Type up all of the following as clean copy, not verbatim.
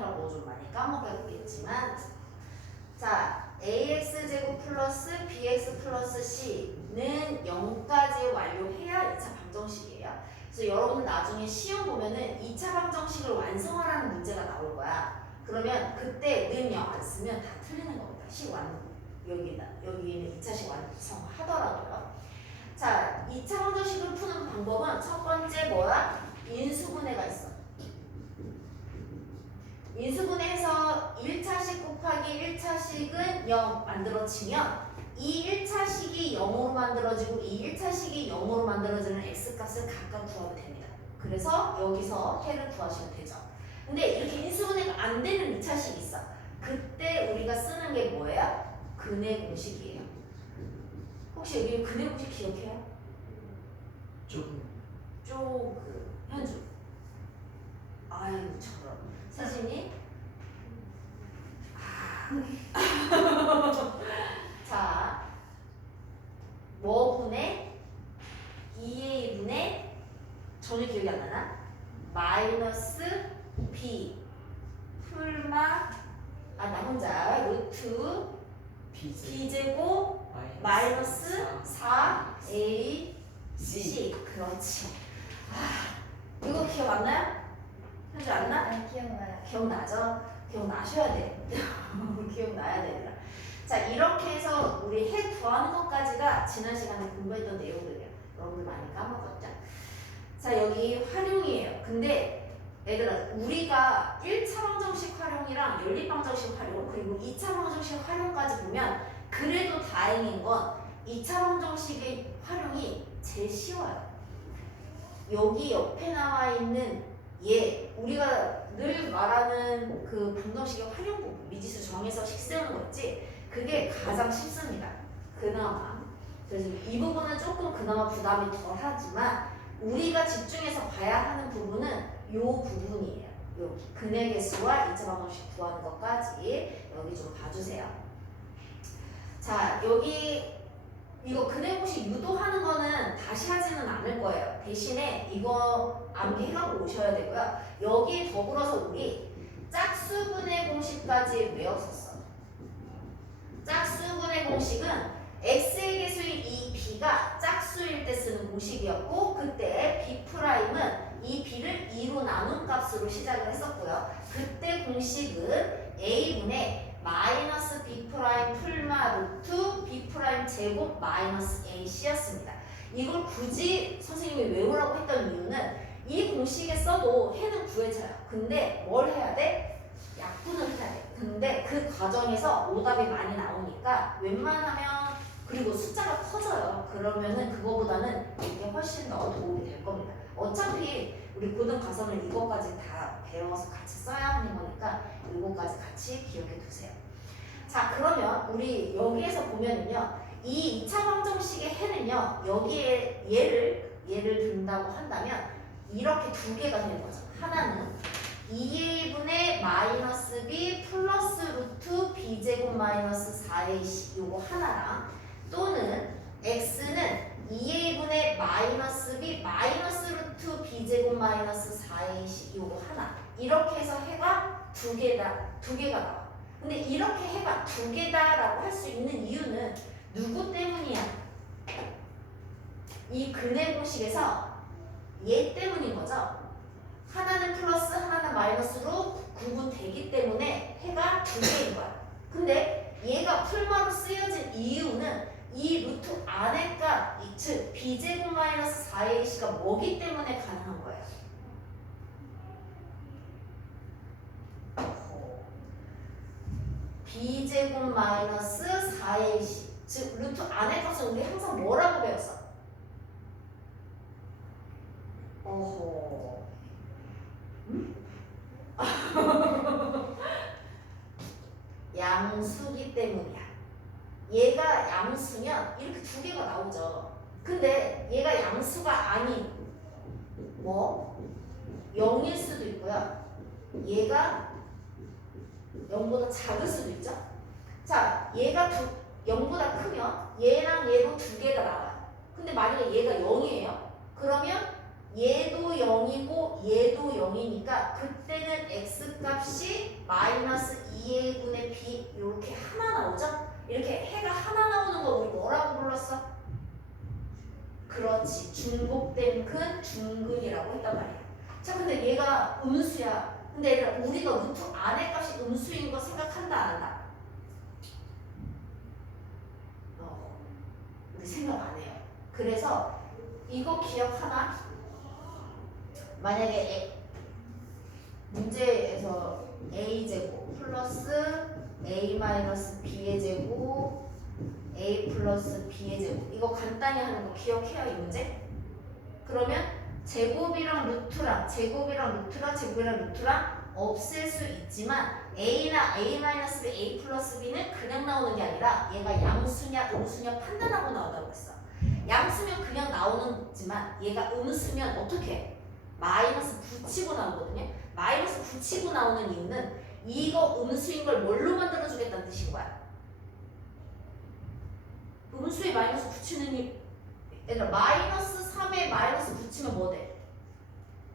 사건이라고 좀 많이 까먹겠지만, 자, ax제곱 플러스 bx 플러스 c는 0까지 완료해야 2차 방정식이에요. 그래서 여러분 나중에 시험 보면은 2차 방정식을 완성하라는 문제가 나올 거야. 그러면 그때 는 0 안 쓰면 다 틀리는 겁니다. 여기는 2차식 완성하더라고요. 자, 2차 방정식을 푸는 방법은 첫 번째 뭐야? 인수분해가 있어. 인수분해해서 1차식 곱하기 1차식은 0 만들어지면 이 1차식이 0으로 만들어지고 이 1차식이 0으로 만들어지는 x값을 각각 구하면 됩니다. 그래서 여기서 해를 구하시면 되죠. 근데 이렇게 인수분해가 안 되는 2차식이 있어. 그때 우리가 쓰는 게 뭐예요? 근해 공식이에요. 혹시 여기 근해 공식 기억해요? 현주. 아유 저런. 세진이? 자, 뭐분의 2a분의 전혀 기억이 안 나나? 마이너스 b 풀마 나 혼자 루트 b제곱 마이너스 4ac. 그렇지. 이거 기억 안 나요? 현주 안 나? 기억나요. 기억나죠? 기억나셔야 돼. 기억나야 됩니다. 자, 이렇게 해서 우리 해 구하는 것까지가 지난 시간에 공부했던 내용들이에요. 여러분들 많이 까먹었죠? 자, 여기 활용이에요. 근데 얘들아, 우리가 1차 방정식 활용이랑 연립방정식 활용 그리고 2차 방정식 활용까지 보면 그래도 다행인 건 2차 방정식의 활용이 제일 쉬워요. 여기 옆에 나와 있는 우리가 늘 말하는 그 방정식의 활용 부분, 미지수 정해서 식 세우는 거 있지? 그게 가장 쉽습니다. 그나마. 그래서 이 부분은 조금 그나마 부담이 덜 하지만 우리가 집중해서 봐야 하는 부분은 요 부분이에요. 여기 근해 개수와 2차 방정식 구하는 것까지 여기 좀 봐주세요. 자, 여기 이거 근해 공식 유도하는 거는 다시 하지는 않을 거예요. 대신에 이거 암기해갖고 오셔야 되고요. 여기에 더불어서 우리 짝수분해 공식까지 외웠었어. 짝수분해 공식은 x의 개수인 이 b가 짝수일 때 쓰는 공식이었고 그때 b'은 이 b를 2로 나눈 값으로 시작을 했었고요. 그때 공식은 a분의 마이너스 b' 풀마 루트 b' 제곱 마이너스 ac였습니다. 이걸 굳이 선생님이 외우라고 했던 이유는 이 공식에 써도 해는 구해져요. 근데 뭘 해야 돼? 약분을 해야 돼. 근데 그 과정에서 오답이 많이 나오니까 웬만하면 그리고 숫자가 커져요. 그러면은 그거보다는 이게 훨씬 더 도움이 될 겁니다. 어차피 우리 고등 가서는 이거까지 다 배워서 같이 써야 하는 거니까 이거까지 같이 기억해 두세요. 자, 그러면 우리 여기에서 보면은요, 이 2차 방정식의 해는요, 여기에 예를 든다고 한다면 이렇게 두 개가 되는 거죠. 하나는 2a분의 마이너스 b 플러스 루트 b제곱 마이너스 4ac 요거 하나랑 또는 x는 2a분의 마이너스 b 마이너스 루트 b제곱 마이너스 4ac 요거 하나 이렇게 해서 해가 두 개가 나와. 근데 이렇게 해가 두 개다라고 할 수 있는 이유는 누구 때문이야? 이 근해 공식에서 얘 때문인 거죠. 하나는 플러스 하나는 마이너스로 구분되기 때문에 해가 두 개인 거야. 근데 얘가 풀마로 쓰여진 이유는 이 루트 안의 값, 즉 b제곱 마이너스 4ac가 뭐기 때문에 가능한 거예요. b제곱 마이너스 4ac 즉 루트 안의 값은 우리 항상 뭐라고 배웠어? 어허 양수기 때문이야. 얘가 양수면 이렇게 두 개가 나오죠. 근데 얘가 양수가 아닌 0일 수도 있고요. 얘가 0보다 작을 수도 있죠. 자, 얘가 0보다 크면 얘랑 얘로 두 개가 나와요. 근데 만약에 얘가 0이에요. 그러면 얘도 0이고 얘도 0이니까 그때는 x값이 마이너스 2a분의 b 이렇게 하나 나오죠? 이렇게 해가 하나 나오는 거 우리 뭐라고 불렀어? 그렇지. 중복된 근, 중근이라고 했단 말이야. 자, 근데 얘가 음수야. 근데 얘들아, 우리가 루트 안의 값이 음수인 거 생각한다, 안 한다? 우리 생각 안 해요. 그래서 이거 기억하나? 만약에 문제에서 a제곱 플러스 a 마이너스 b의 제곱 a 플러스 b의 제곱 이거 간단히 하는 거 기억해요, 이 문제? 그러면 제곱이랑 루트랑 없앨 수 있지만 a나 a 마이너스 b, a 플러스 b는 그냥 나오는 게 아니라 얘가 양수냐 음수냐 판단하고 나오다고 했어. 양수면 그냥 나오는지만 얘가 음수면 어떻게 해? 마이너스 붙이고 나오거든요. 마이너스 붙이고 나오는 이유는 이거 음수인 걸 뭘로 만들어주겠다는 뜻인 거야. 음수에 마이너스 붙이는 이 얘들아 마이너스 3에 마이너스 붙이면 뭐 돼?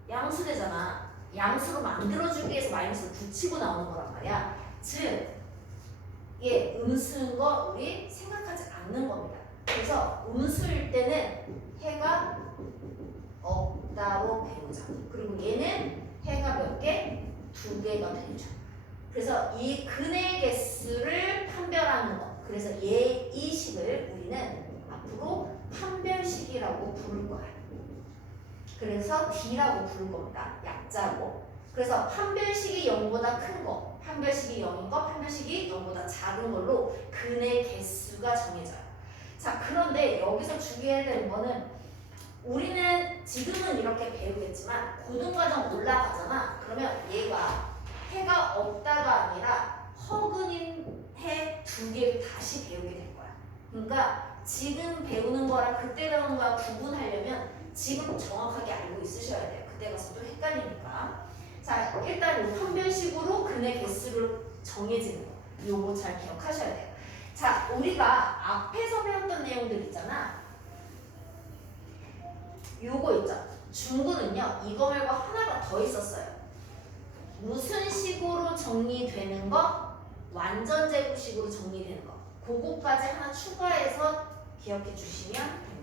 양수 되잖아. 양수로 만들어주기 위해서 마이너스를 붙이고 나오는 거란 말이야. 즉, 얘 음수인 거 우리 생각하지 않는 겁니다. 그래서 음수일 때는 해가 없다로 배우자. 그리고 얘는 해가 몇 개? 2개가 되죠. 그래서 이 근의 개수를 판별하는 거. 그래서 이 식을 우리는 앞으로 판별식이라고 부를 거야. 그래서 D라고 부를 겁니다. 약자로. 그래서 판별식이 0보다 큰 거, 판별식이 0인 거, 판별식이 0보다 작은 걸로 근의 개수가 정해져요. 자, 그런데 여기서 주의해야 되는 거는 우리는 지금은 이렇게 배우겠지만 고등과정 올라가잖아. 그러면 얘가 해가 없다가 아니라 허근인 해 2개를 다시 배우게 될 거야. 그러니까 지금 배우는 거랑 그때 배우는 거랑 구분하려면 지금 정확하게 알고 있으셔야 돼요. 그때 가서 또 헷갈리니까. 자, 일단 이 판별식으로 근의 개수를 정해지는 거. 요거 잘 기억하셔야 돼요. 자, 우리가 앞에서 배웠던 내용들 있잖아. 요거 있죠. 중근은요. 이거 말고 하나가 더 있었어요. 무슨 식으로 정리되는 거? 완전 제곱식으로 정리되는 거. 그거까지 하나 추가해서 기억해 주시면 됩니다.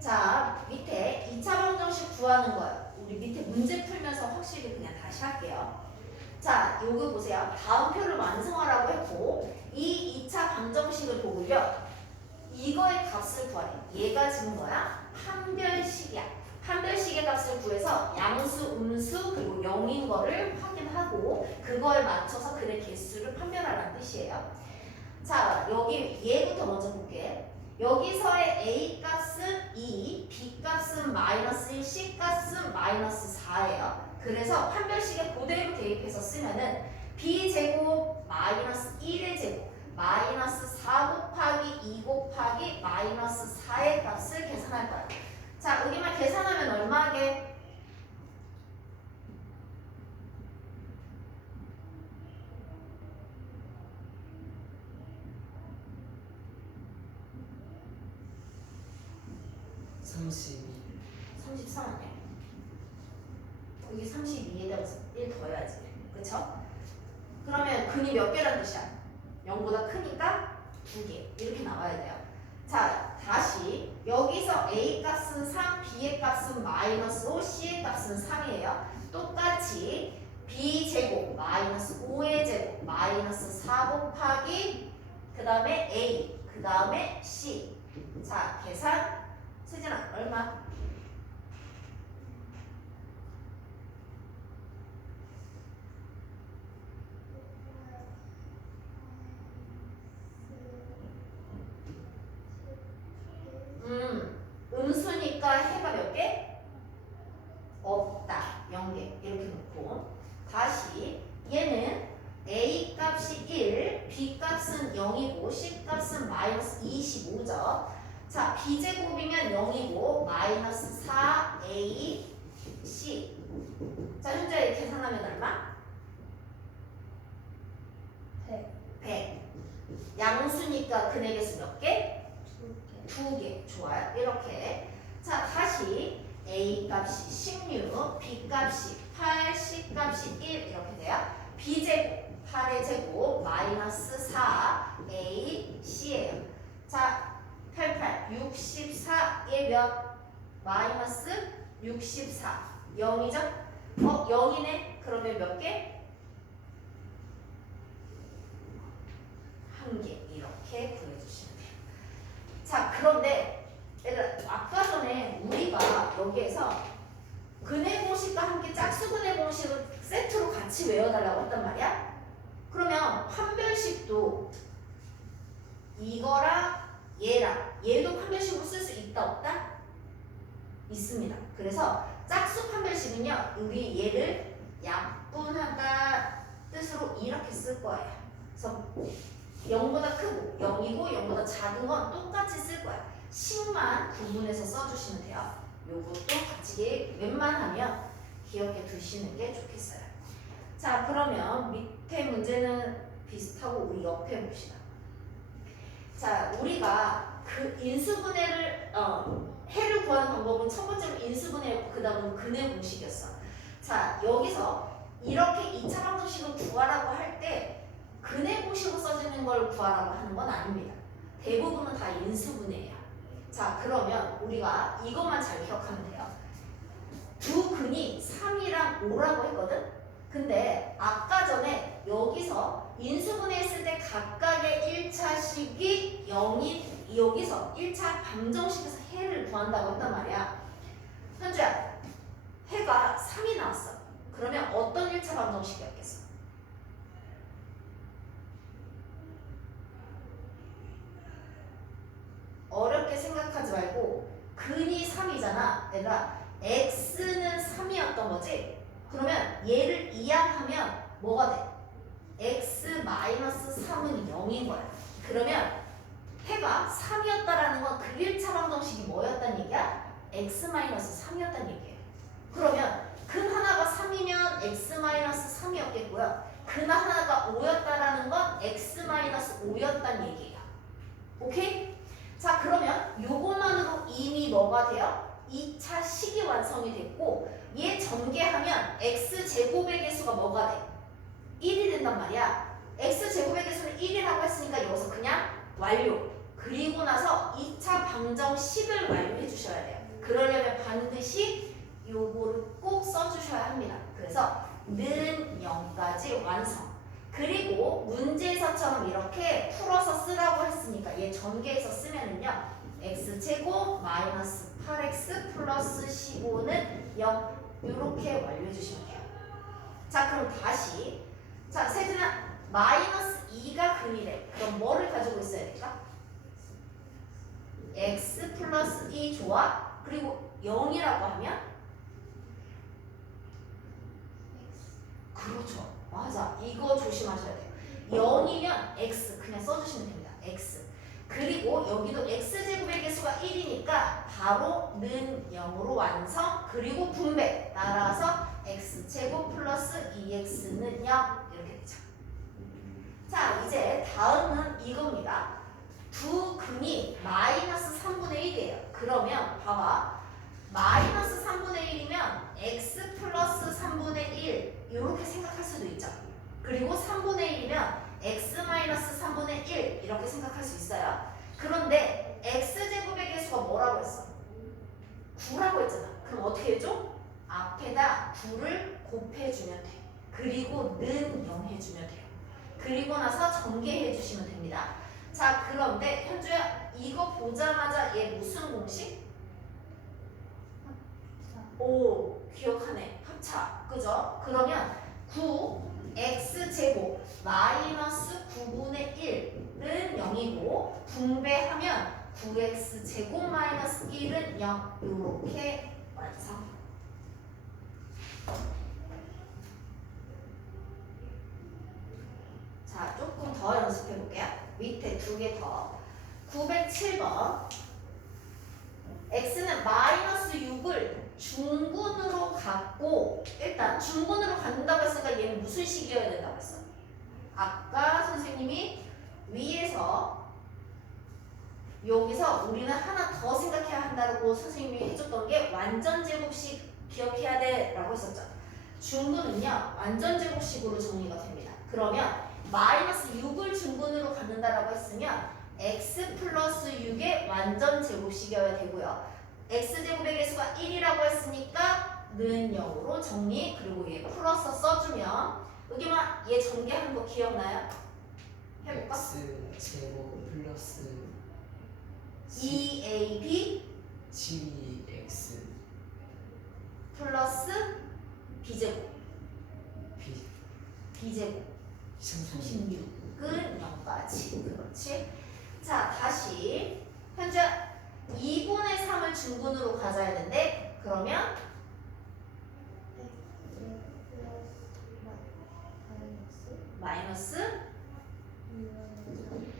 자, 밑에 2차 방정식 구하는 거예요. 우리 밑에 문제 풀면서 확실히 그냥 다시 할게요. 자, 요거 보세요. 다음 표를 완성하라고 했고 이 2차 방정식을 보고요. 이거의 값을 구하래. 얘가 지금 뭐야? 판별식이야. 판별식의 값을 구해서 양수, 음수, 그리고 0인 거를 확인하고 그거에 맞춰서 근의 개수를 판별하라는 뜻이에요. 자, 여기 얘부터 먼저 볼게. 여기서의 A 값은 2, B 값은 마이너스 1, C 값은 마이너스 4예요. 그래서 판별식에 그대로 대입해서 쓰면은 B 제곱 마이너스 1의 제곱 마이너스 4 곱하기 2 곱하기 마이너스 4의 값을 계산할 거야. 자, 우리만 계산하면 얼마게? 삼십이. 33 아니야? 여기 32에다가 1 더해야지. 그쵸? 그러면 근이 몇 개란 뜻이야? 0보다 크니까 2개. 이렇게 나와야 돼요. 자, 다시 여기서 A 값은 3, B의 값은 마이너스 5, C의 값은 3이에요. 똑같이 B 제곱 마이너스 5의 제곱 마이너스 4 곱하기 그 다음에 A 그 다음에 C. 자, 계산 세진아 얼마? 음수니까 해가 몇 개? 없다. 0개. 이렇게 놓고 다시 얘는 A 값이 1, B 값은 0이고 C 값은 마이너스 25죠. 자, B제곱이면 0이고 마이너스 4A C. 자, 현재 계산하면 얼마? 100. 양수니까 근의 개수 몇 개? 2개. 좋아요. 이렇게. 자, 다시 A 값이 16, B 값이 8, C 값이 1 이렇게 돼요. B제곱 8의 제곱 마이너스 4 A, C예요. 자, 88, 64의 몇? 마이너스 64. 0이죠? 0이네? 그러면 몇 개? 한 개. 이렇게 구해주시면 돼요. 자, 그런데 아까 전에 우리가 여기에서 근해 공식과 함께 짝수 근해 공식을 세트로 같이 외워달라고 했단 말이야? 그러면 판별식도 이거랑 얘랑 얘도 판별식으로 쓸 수 있다 없다? 있습니다. 그래서 짝수 판별식은요, 우리 얘를 약분하다 뜻으로 이렇게 쓸 거예요. 그래서 0보다 크고 0이고 0보다 작은 건 똑같이 쓸 거야. 식만 구분해서 써주시면 돼요. 요것도 같이 웬만하면 기억해 두시는 게 좋겠어요. 자, 그러면 밑에 문제는 비슷하고 우리 옆에 봅시다. 자, 우리가 그 인수분해를 해를 구하는 방법은 첫 번째로 인수분해였고 그 다음은 근해 공식이었어. 자, 여기서 이렇게 2차 방정식을 구하라고 할 때 근해 공식으로 써지는 걸 구하라고 하는 건 아닙니다. 대부분은 다 인수분해예요. 자, 그러면 우리가 이것만 잘 기억하면 돼요. 두 근이 3이랑 5라고 했거든? 근데 아까 전에 여기서 인수분해했을 때 각각의 1차식이 0인 여기서 1차 방정식에서 해를 구한다고 했단 말이야. 현주야, 해가 3이 나왔어. 그러면 어떤 1차 방정식이었겠어? 어렵게 생각하지 말고 근이 3이잖아. 얘들아, x는 3이었던 거지? 그러면 얘를 이항하면 뭐가 돼? x-3은 0인 거야. 그러면 해가 3이었다라는 건 그 1차 방정식이 뭐였단 얘기야? x-3이었단 얘기예요. 그러면 근 하나가 3이면 x-3이었겠고요. 근 하나가 5였다라는 건 x-5였단 얘기예요. 오케이? 자, 그러면 요것만으로 이미 뭐가 돼요? 2차 식이 완성이 됐고 얘 전개하면 x제곱의 개수가 뭐가 돼? 1이 된단 말이야. x제곱의 개수는 1이라고 했으니까 여기서 그냥 완료. 그리고 나서 2차 방정식을 완료해 주셔야 돼요. 그러려면 반드시 요거를 꼭 써주셔야 합니다. 그래서 는 0까지 완성. 그리고 문제에서처럼 이렇게 풀어서 쓰라고 했으니까 얘 전개해서 쓰면은요, x제곱 마이너스 8x 플러스 15는 0 이렇게 완료해 주시면 돼요. 자, 그럼 다시 자, 세준아, 마이너스 2가 근이래. 그럼 뭐를 가지고 있어야 될까? x 플러스 2 좋아? 그리고 0이라고 하면? 그렇죠. 맞아. 이거 조심하셔야 돼요. 0이면 x 그냥 써주시면 됩니다. x. 그리고 여기도 x제곱의 개수가 1이니까 바로 는 0으로 완성. 그리고 분배. 따라서 x제곱 플러스 2x는 0 이렇게 되죠. 자, 이제 다음은 이겁니다. 두 근이 마이너스 3분의 1이에요. 그러면 봐봐. 마이너스 3분의 1이면 x 플러스 3분의 1 이렇게 생각할 수도 있죠. 그리고 3분의 1이면 x 마이너스 3분의 1 이렇게 생각할 수 있어요. 그런데 x제곱의 개수가 뭐라고 했어? 9라고 했잖아. 그럼 어떻게 해줘? 앞에다 9를 곱해주면 돼. 그리고 는 0 해주면 돼요. 그리고 나서 전개해 주시면 됩니다. 자, 그런데 현주야, 이거 보자마자 얘 무슨 공식? 오, 기억하네. 합차. 그죠? 그러면 9x제곱 마이너스 9분의 1은 0이고 분배하면 9x제곱 마이너스 1은 0 이렇게 완성. 자, 조금 더 연습해 볼게요. 밑에 두 개 더. 907번. x는 마이너스 6을 중군으로 갖고, 일단 중군으로 갖는다고 했으니까 얘는 무슨 식이어야 된다고 했어? 아까 선생님이 위에서 여기서 우리는 하나 더 생각해야 한다고 선생님이 해줬던 게 완전제곱식 기억해야 돼 라고 했었죠. 중분은요 완전제곱식으로 정리가 됩니다. 그러면 마이너스 6을 중분으로 갖는다라고 했으면 x 플러스 6의 완전제곱식이어야 되고요. x제곱의 개수가 1이라고 했으니까 는 0으로 정리. 그리고 얘 풀어서 써주면 여기만 얘 전개하는 거 기억나요? 해볼까? x제곱 플러스 2ab 12x 플러스 b제곱 b b제곱 36은 0까지. 그렇지. 자 다시 현재 2분의 3을 중분으로 가져야 되는데 그러면 마이너스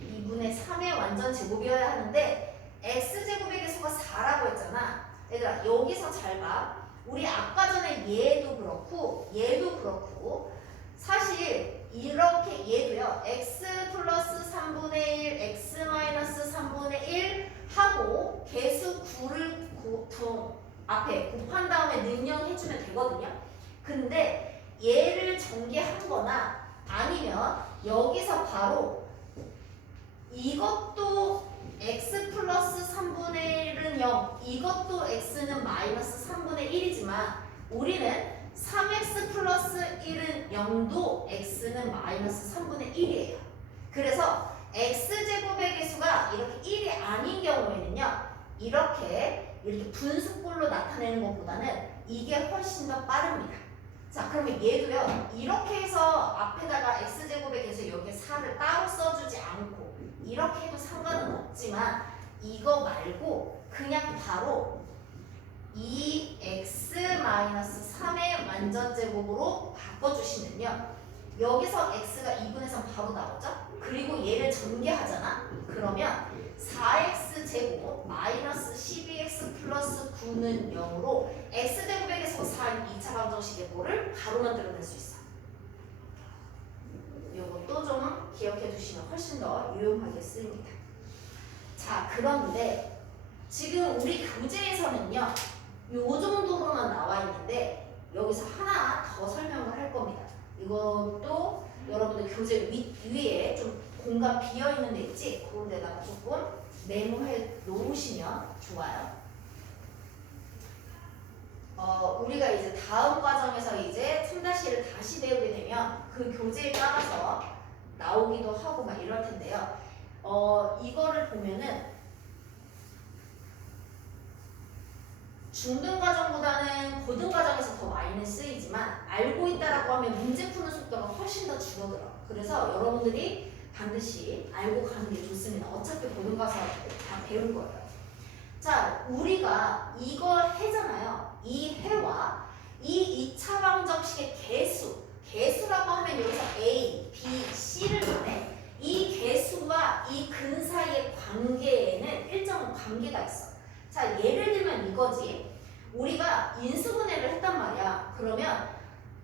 2분의 3의 완전 제곱이어야 하는데 x제곱의 개수가 4라고 했잖아. 얘들아 여기서 잘 봐. 우리 아까 전에 얘도 그렇고 얘도 그렇고 사실 이렇게 얘도요 x 플러스 3분의 1 x 마이너스 3분의 1 하고 개수 9를 앞에 곱한 다음에 능령 해주면 되거든요. 근데 얘를 전개한 거나 아니면 여기서 바로 이것도 x 플러스 3분의 1은 0 이것도 x는 마이너스 3분의 1이지만 우리는 3x 플러스 1은 0도 x는 마이너스 3분의 1이에요. 그래서 x제곱의 개수가 이렇게 1이 아닌 경우에는요 이렇게 분수꼴로 나타내는 것보다는 이게 훨씬 더 빠릅니다. 자 그러면 얘도요 이렇게 해서 앞에다가 x제곱의 개수 여기 4를 따로 써주지 않고 이렇게 해도 상관은 없지만 이거 말고 그냥 바로 2x-3의 완전제곱으로 바꿔주시면요 여기서 x가 2분의 3 바로 나오죠? 그리고 얘를 전개하잖아? 그러면 4x제곱 마이너스 12x 플러스 9는 0으로 x제곱의 개수 4인 2차 방정식의 뭐를 바로 만들어낼 수 있어. 이것도 좀 기억해 두시면 훨씬 더 유용하게 쓰입니다. 자 그런데 지금 우리 교재에서는요 요 정도로만 나와 있는데 여기서 하나 더 설명을 할 겁니다. 이것도 여러분들 교재 위에 좀 공간 비어있는 데 있지? 그런 데다가 조금 메모해 놓으시면 좋아요. 우리가 이제 다음 과정에서 이제 3-1을 다시 배우게 되면 그 교재에 따라서 나오기도 하고 막 이럴 텐데요. 이거를 보면은 중등과정보다는 고등과정에서 더 많이는 쓰이지만 알고 있다라고 하면 문제 푸는 속도가 훨씬 더 줄어들어. 그래서 여러분들이 반드시 알고 가는 게 좋습니다. 어차피 고등과정 다 배울 거예요. 자, 우리가 이걸 해잖아요. 이 해와 이 2차 방정식의 개수라고 하면 여기서 A, B, C를 말해. 이 개수와 이 근 사이의 관계에는 일정한 관계가 있어. 자, 예를 들면 이거지. 우리가 인수분해를 했단 말이야. 그러면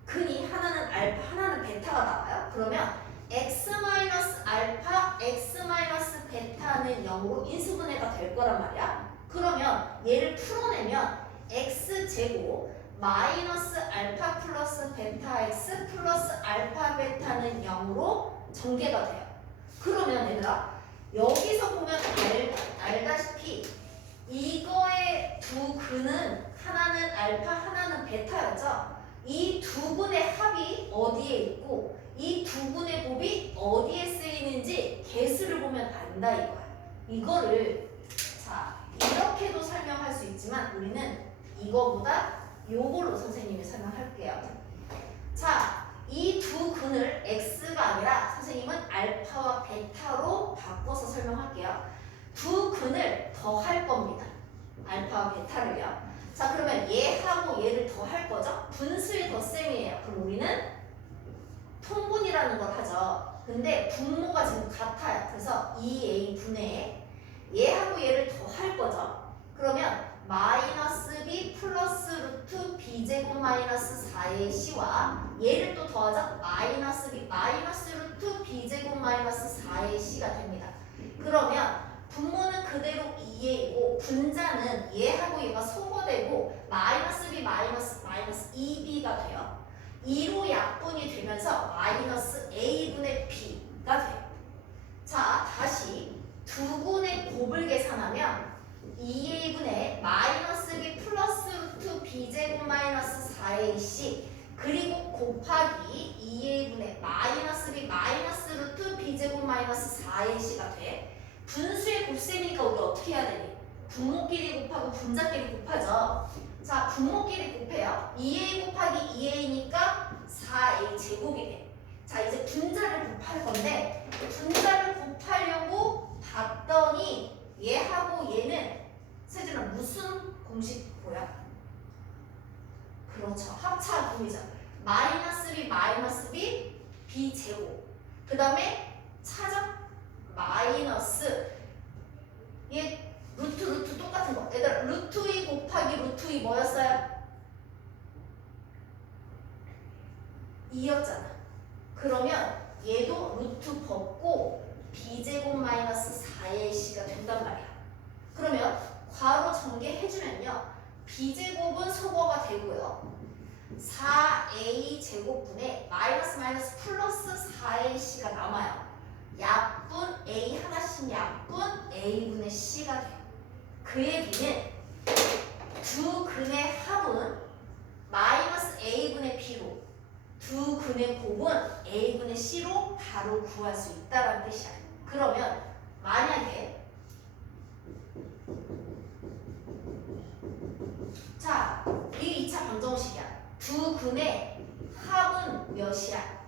근이 하나는 알파, 하나는 베타가 나와요. 그러면 x-알파, x-베타는 0으로 인수분해가 될 거란 말이야. 그러면 얘를 풀어내면 x제곱 마이너스 알파 플러스 베타 x 플러스 알파 베타는 0으로 전개가 돼요. 그러면 얘들아 여기서 보면 알다시피 이거의 두 근은 하나는 알파 하나는 베타였죠. 이 두 근의 합이 어디에 있고 이 두 근의 곱이 어디에 쓰이는지 개수를 보면 안다 이거야. 이거를 자 이렇게도 설명할 수 있지만 우리는 이거보다 요걸로 선생님이 설명할게요. 자, 이 두 근을 x가 아니라 선생님은 알파와 베타로 바꿔서 설명할게요. 두 근을 더할 겁니다. 알파와 베타를요. 자, 그러면 얘하고 얘를 더할 거죠? 분수의 덧셈이에요. 그럼 우리는 통분이라는 걸 하죠. 근데 분모가 지금 같아요. 그래서 2a 분의 얘하고 얘를 더할 거죠. 그러면 마이너스 b 플러스 루트 b제곱 마이너스 4의 c와 얘를 또 더하자 마이너스 b 마이너스 루트 b제곱 마이너스 4의 c가 됩니다. 그러면 분모는 그대로 2a이고 분자는 얘하고 얘가 소거되고 마이너스 b 마이너스 2b가 돼요. 2로 약분이 되면서 마이너스 a분의 b가 돼요. 자, 다시 두 군의 곱을 계산하면 2a분의 마이너스 b 플러스 루트 b제곱 마이너스 4ac 그리고 곱하기 2a분의 마이너스 b 마이너스 루트 b제곱 마이너스 4ac가 돼. 분수의 곱셈이니까 우리 어떻게 해야 되니? 분모끼리 곱하고 분자끼리 곱하죠. 자, 분모끼리 곱해요. 2a 곱하기 2a니까 4a 제곱이 돼. 자, 이제 분자를 곱할 건데 분자를 곱하려고 봤더니 얘하고 얘는 세준아 무슨 공식 보여? 그렇죠. 합차분이죠. 마이너스 b b 제곱. 그 다음에 찾아 마이너스 얘 루트 똑같은 거. 얘들아 루트 2 곱하기 루트 2 뭐였어요? 2였잖아. 그러면 얘도 루트 벗고 b제곱 마이너스 4ac가 된단 말이야. 그러면 괄호 전개해주면요. b제곱은 소거가 되고요. 4a 제곱분에 마이너스 플러스 4ac가 남아요. 약분 a 하나씩 약분 a분의 c가 돼요. 그 얘기는 두 근의 합은 마이너스 a분의 b로 두 근의 곱은 a분의 c로 바로 구할 수 있다는 뜻이야. 그러면 만약에 자, 이 2차 방정식이야. 두 근의 합은 몇이야?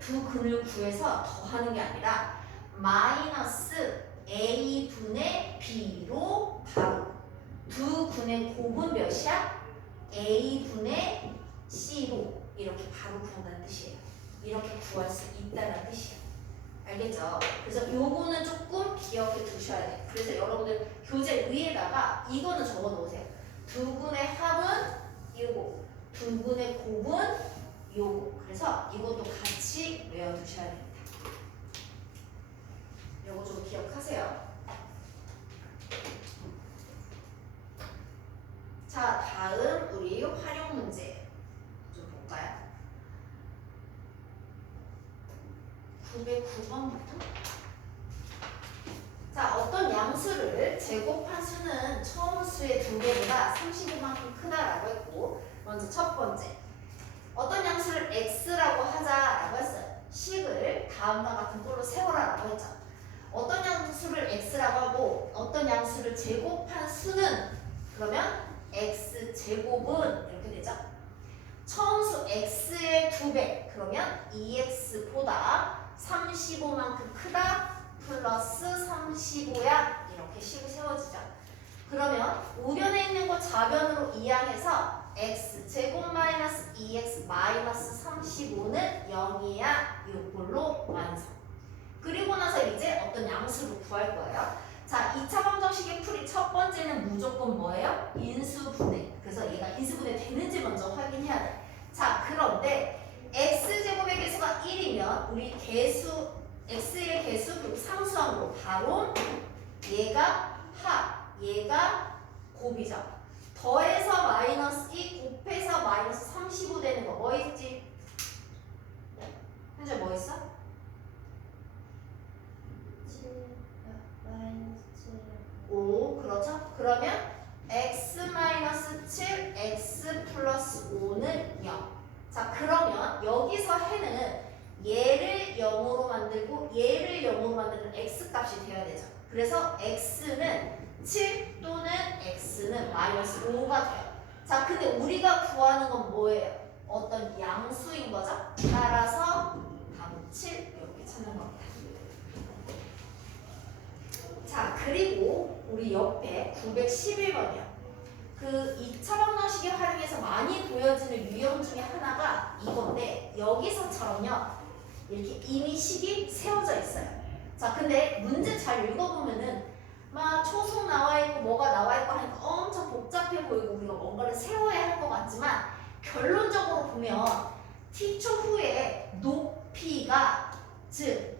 두 근을 구해서 더하는 게 아니라 마이너스 a분의 b로 바로 두 근의 곱은 몇이야? a분의 c로 이렇게 바로 구한다는 뜻이에요. 이렇게 구할 수 있다는 뜻이에요. 알겠죠? 그래서 요거는 조금 기억해 두셔야 돼요. 그래서 여러분들 교재 위에다가 이거는 적어 놓으세요. 두 근의 합은 요거, 두 근의 곱은 요거. 그래서 이것도 같이 외워두셔야 됩니다. 요거 좀 기억하세요. 자, 다음 우리 활용 문제 좀 볼까요? 909번부터. 자, 어떤 양수를 제곱한 수는 처음 수의 2배보다 35만큼 크다라고 했고, 먼저 첫 번째. 어떤 양수를 x라고 하자라고 했어요. 식을 다음과 같은 꼴로 세워라라고 했죠. 어떤 양수를 x라고 하고 어떤 양수를 제곱한 수는 그러면 x 제곱은 이렇게 되죠. 처음 수 x의 2배 그러면 2x보다 35만큼 크다 플러스 35야 이렇게 식이 세워지죠. 그러면 우변에 있는 거 좌변으로 이항해서 x 제곱 마이너스 2x 마이너스 35는 0이야 이걸로 완성. 그리고 나서 이제 어떤 양수를 구할 거예요. 자, 2차 방정식의 풀이 첫 번째는 무조건 뭐예요? 인수분해. 그래서 얘가 인수분해 되는지 먼저 확인해야 돼. 자, 그런데 x제곱의 개수가 1이면 우리 개수 x의 개수 그리고 상수항으로 바로 얘가 합, 얘가 곱이죠. 더해서 마이너스 2 곱해서 마이너스 35 되는 거 뭐 있지? 현재 뭐 있어? 7 마이너스 7 5 그렇죠? 그러면 x 마이너스 7 x 플러스 5는 0. 자, 그러면 여기서 해는 얘를 0으로 만들고 얘를 0으로 만드는 x 값이 돼야 되죠. 그래서 x는 7 또는 x는 마이너스 5가 돼요. 자, 근데 우리가 구하는 건 뭐예요? 어떤 양수인 거죠? 따라서 답은 7 이렇게 찾는 겁니다. 자, 그리고 우리 옆에 911번이요. 그 2차 방정식의 활용에서 많이 보여지는 유형 중에 하나가 이건데 여기서처럼요. 이렇게 이미 식이 세워져 있어요. 자, 근데 문제 잘 읽어보면은 막 초속 나와 있고 뭐가 나와 있고 하니까 엄청 복잡해 보이고 우리가 뭔가를 세워야 할 것 같지만 결론적으로 보면 t초 후에 높이가 즉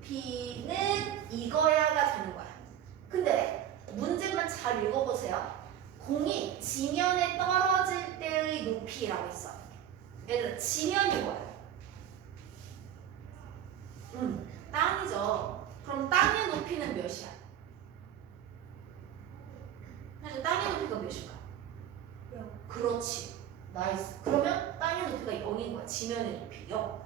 높이는 이거야가 되는 거야. 근데 문제만 잘 읽어보세요. 공이 지면에 떨어질 때의 높이라고 했어. 얘들아, 지면이 뭐야? 땅이죠. 그럼 땅의 높이는 몇이야? 사실 땅의 높이가 몇일까? 0. 그렇지. 나이스. 그러면 땅의 높이가 0인 거야. 지면의 높이 0.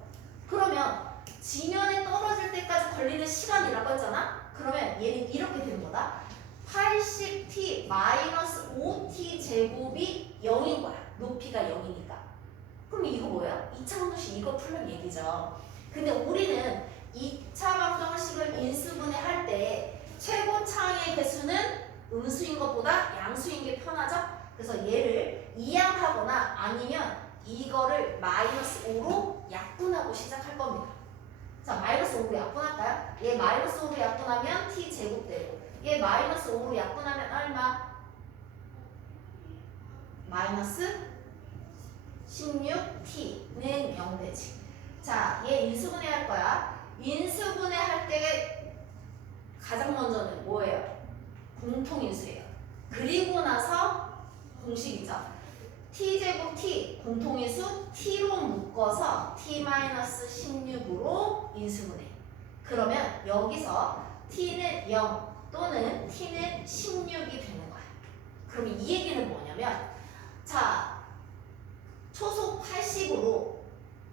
그러면 지면에 떨어질 때까지 걸리는 시간이라고 했잖아? 그러면 얘는 이렇게 되는 거다. 80t 마이너스 5t 제곱이 0인 거야. 높이가 0이니까. 그럼 이거 뭐야? 2차 방정식 이거 풀는 얘기죠. 근데 우리는 2차 방정식을 인수분해 할 때 최고차의 개수는 음수인 것보다 양수인 게 편하죠? 그래서 얘를 이항하거나 아니면 이거를 마이너스 5로 약분하고 시작할 겁니다. 자, 마이너스 5로 약분할까요? 얘 마이너스 5로 약분하면 t 제곱되고 얘 마이너스 5로 약분하면 얼마? 마이너스 16t는 0 되지. 자, 얘 인수분해 할 거야. 인수분해 할 때 가장 먼저는 뭐예요? 공통인수예요. 그리고 나서 공식이죠. t제곱 t 공통인수 t로 묶어서 t-16으로 인수분해. 그러면 여기서 t는 0 또는 t는 16이 되는 거야. 그럼 이 얘기는 뭐냐면 자, 초속 80으로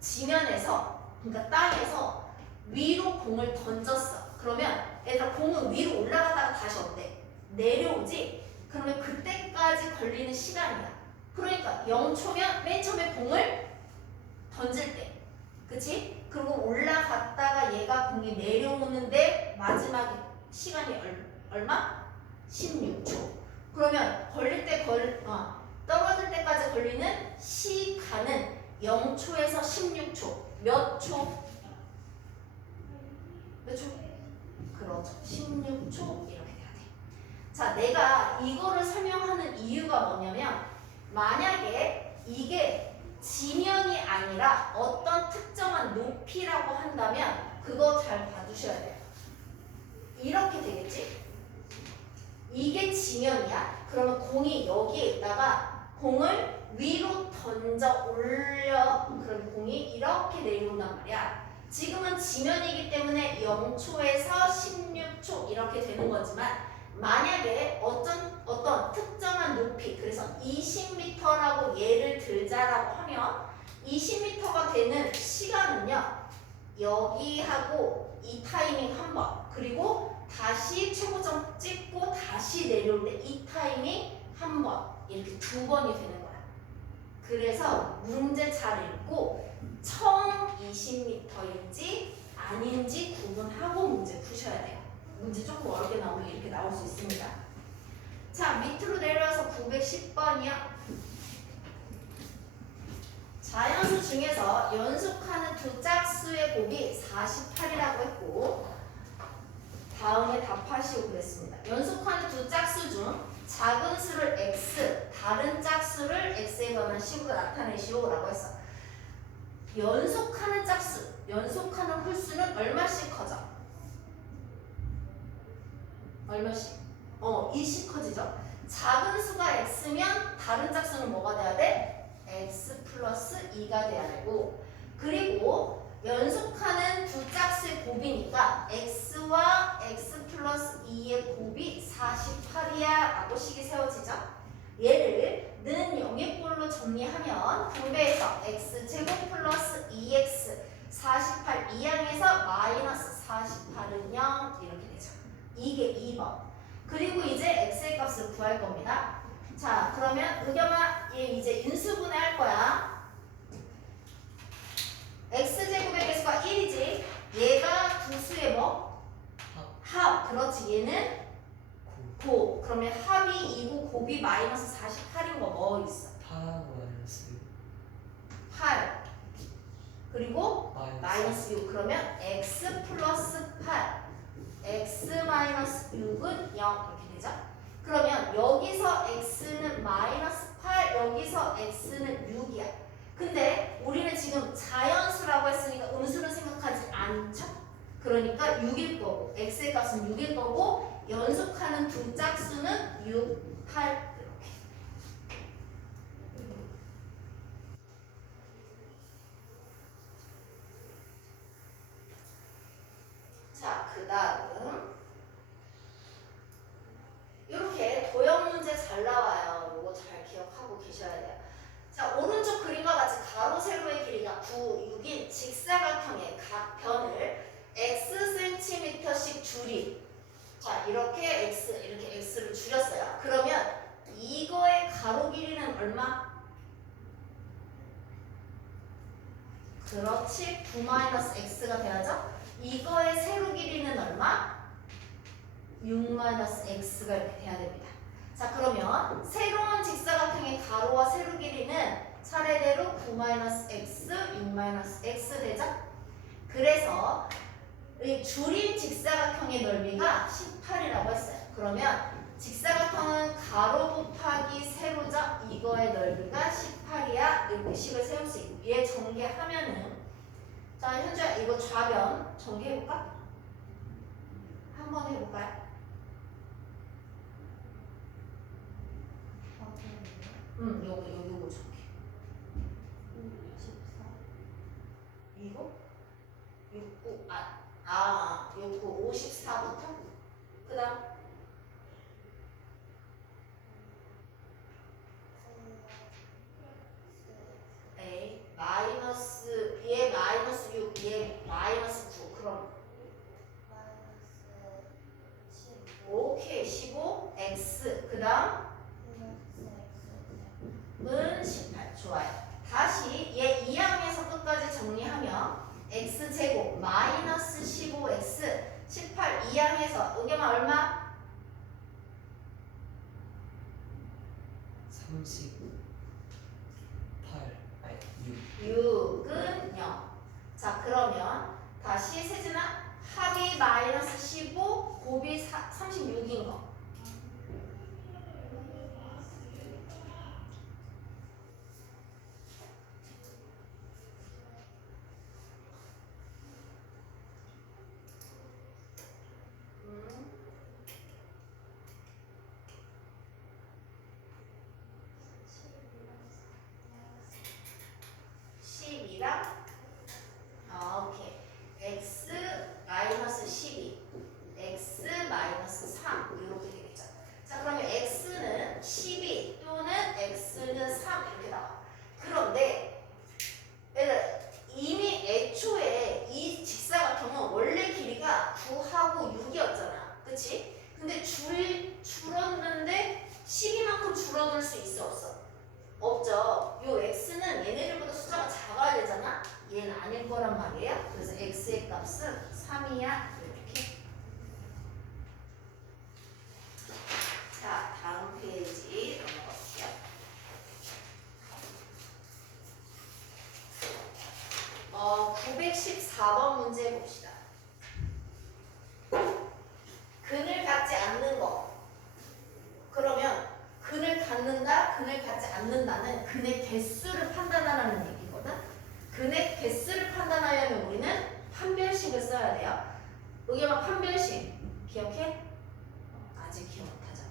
지면에서 그러니까 땅에서 위로 공을 던졌어. 그러면 얘들아 공은 위로 올라가다가 다시 어때? 내려오지? 그러면 그때까지 걸리는 시간이야. 그러니까 0초면 맨 처음에 공을 던질 때. 그치? 그리고 올라갔다가 얘가 공이 내려오는데 마지막에 시간이 얼마? 16초. 그러면 떨어질 때까지 걸리는 시간은 0초에서 16초. 몇 초? 몇 초? 그렇죠. 16초 이렇게 돼야 돼. 자, 내가 이거를 설명하는 이유가 뭐냐면 만약에 이게 지면이 아니라 어떤 특정한 높이라고 한다면 그거 잘 봐주셔야 돼요. 이렇게 되겠지? 이게 지면이야. 그러면 공이 여기에다가 공을 위로 던져 올려. 그럼 공이 이렇게 내려온단 말이야. 지금은 지면이기 때문에 0초에서 16초 이렇게 되는 거지만 만약에 어떤 특정한 높이, 그래서 20m라고 예를 들자라고 하면 20m가 되는 시간은요, 여기하고 이 타이밍 한 번, 그리고 다시 최고점 찍고 다시 내려올 때 이 타이밍 한 번, 이렇게 두 번이 되는 거야. 그래서 문제 잘 읽고 총 20m인지 아닌지 구분하고 문제 푸셔야 돼요. 문제 조금 어렵게 나오면 이렇게 나올 수 있습니다. 자, 밑으로 내려와서 910번이요. 자연수 중에서 연속하는 두 짝수의 곱이 48이라고 했고 다음에 답하시오 그랬습니다. 연속하는 두 짝수 중 작은 수를 x, 다른 짝수를 x에 관한 식으로 나타내시오 라고 했어. 연속하는 짝수, 연속하는 홀수는 얼마씩 커져? 얼마씩? 2씩 커지죠? 작은 수가 x면 다른 짝수는 뭐가 돼야 돼? x 플러스 2가 돼야 되고, 그리고 연속하는 두 짝수의 곱이니까 x와 x 플러스 2의 곱이 48이야 라고 식이 세워지죠? 얘를 는 영역꼴로 정리하면 분배해서 x제곱 플러스 2x 48 이항에서 마이너스 48은 0 이렇게 되죠. 이게 2번. 그리고 이제 x의 값을 구할 겁니다. 자, 그러면 의겸아 얘 이제 인수분해 할 거야. x제곱의 개수가 1이지. 얘가 두 수의 뭐? 합. 그렇지. 얘는 곱. 그러면 합이 2고 곱이 마이너스 48인 거 뭐 있어? 8 마이너스 8. 그리고 마이너스 6. 그러면 x 플러스 8. x 마이너스 6은 0 이렇게 되죠? 그러면 여기서 x는 마이너스 8, 여기서 x는 6이야. 근데 우리는 지금 자연수라고 했으니까 음수는 생각하지 않죠? 그러니까 6일 거고 x의 값은 6일 거고 연속하는 두 짝수는 6, 8 이렇게. 자, 그 다음 이렇게 도형 문제 잘 나와요. 이거 잘 기억하고 계셔야 돼요. 자, 오른쪽 그림과 같이 가로 세로의 길이가 9, 6인 직사각형의 각 변을 xcm씩 줄이. 자, 이렇게 이렇게 x를 줄였어요. 그러면 이거의 가로 길이는 얼마? 그렇지, 9-x가 돼야죠. 이거의 세로 길이는 얼마? 6-x가 이렇게 돼야 됩니다. 자, 그러면 새로운 직사각형의 가로와 세로 길이는 차례대로 9-x, 6-x 되죠? 그래서 이 줄인 직사각형의 넓이가 18이라고 했어요. 그러면 직사각형은 가로 곱하기 세로죠? 이거의 넓이가 18이야. 이렇게 식을 세울 수 있고 얘 전개하면은 자, 현주야 이거 좌변 전개해볼까? 한번 해볼까요? 요거 전개. 54. 이거? 69, 69, 54부터? 그 다음 A, 마이너스, 얘 마이너스 6, 얘 마이너스 9. 그럼 오케이, 15, x. 그 다음 은 18. 좋아요. 다시 얘 2항에서 끝까지 정리하면 x제곱 마이너스 15x 18 2항에서 의겸아 얼마? 38 아니 6은 0. 자, 그러면 다시 세진아 합이 마이너스 15 곱이 36인 거. 음. 12랑 오케이. x 마이너스 12 x 마이너스 3 이렇게 되겠죠. 자, 그러면 x는 12 또는 x는 3 이렇게 나와. 그런데 얘들 이미 애초에 이 직사각형은 원래 길이가 9하고 6이었잖아. 그치? 근데 줄었는데 12만큼 줄어들 수 있어 없어? 없죠. 요 x는 얘네들보다 숫자가 작아야 되잖아. 얘는 아닐 거란 말이에요. 그래서 x의 값은 3이야. 이렇게. 자, 다음 페이지 넘어가 볼게요. 914번 문제 봅시다. 근을 갖지 않는 거. 그러면 근을 갖는다, 근을 갖지 않는다는 근의 개수를 판단하라는 얘기거든. 근의 개수를 판단하려면 우리는 판별식을 써야 돼요. 여기 막 판별식 기억해? 아직 기억 못하잖아.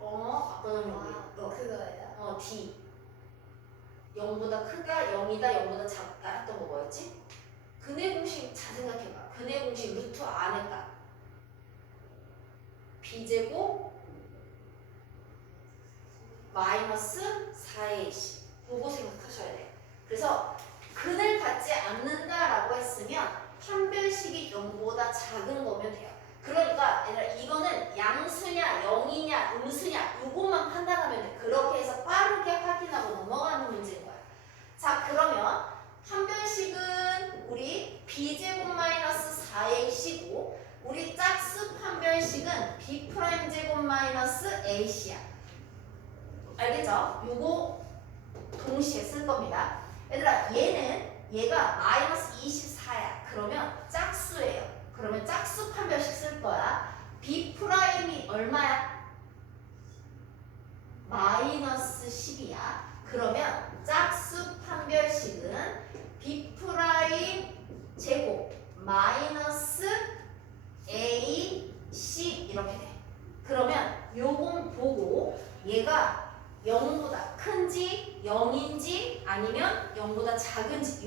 아까 전에 그거예요? D 0보다 크다, 0이다, 0보다 작다 했던 거 뭐였지? 근의 공식 잘 생각해봐. 근의 공식 루트 안에 딱 b제곱 마이너스 4ac 그거 생각하셔야 돼요. 그래서 근을 갖지 않는다라고 했으면 판별식이 0보다 작은 거면 돼요. 그러니까 얘들아 이거는 양수냐 0이냐 음수냐 이것만 판단하면 돼. 그렇게 해서 빠르게 확인하고 넘어가는 문제인 거야. 자, 그러면 판별식은 우리 b제곱 마이너스 4ac고 우리 짝수 판별식은 b'제곱 마이너스 ac야. 알겠죠? 요거 동시에 쓸 겁니다. 얘들아 얘가 마이너스 24야. 그러면 짝수예요. 그러면 짝수 판별식 쓸 거야. b'이 얼마야? 마이너스 10이야. 그러면 짝수 판별식은 마이너스 A, C 이렇게 돼. 그러면 요건 보고 얘가 0보다 큰지 0인지 아니면 0보다 작은지